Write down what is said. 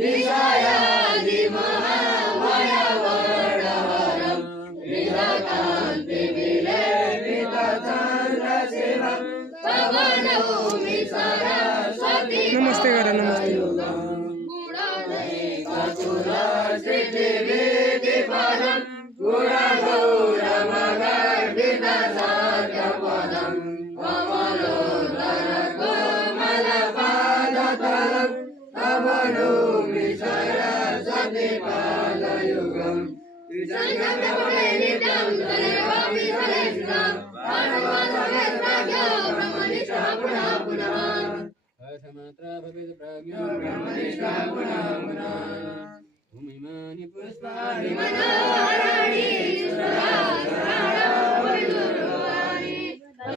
निशायादिमहामयवर्णहरं निरकान्तिविलेपितचन्द्रशिवं तव नौमि सरस्वती नमस्ते करा नमस्ते गुणधैकचुरसृष्टिविधिपदं गुणगौरमगर्भितसाध्यपदं कमलोदरकोमलपादतलं तव नौमि सरस्वती पादयुगम् त्रिजगत्प्रभुवे नित्यं तदेवापि सलेषितं पाठमात्रवेद्वाक्यो ब्रह्मनिष्ठः पुनः पुनः पाठमात्रा भवेत् प्राज्ञो ब्रह्मनिष्ठः पुनः पुनः भूमिमानि पुष्पाणि मनोहराणि सुरासुराणां विदुर्वा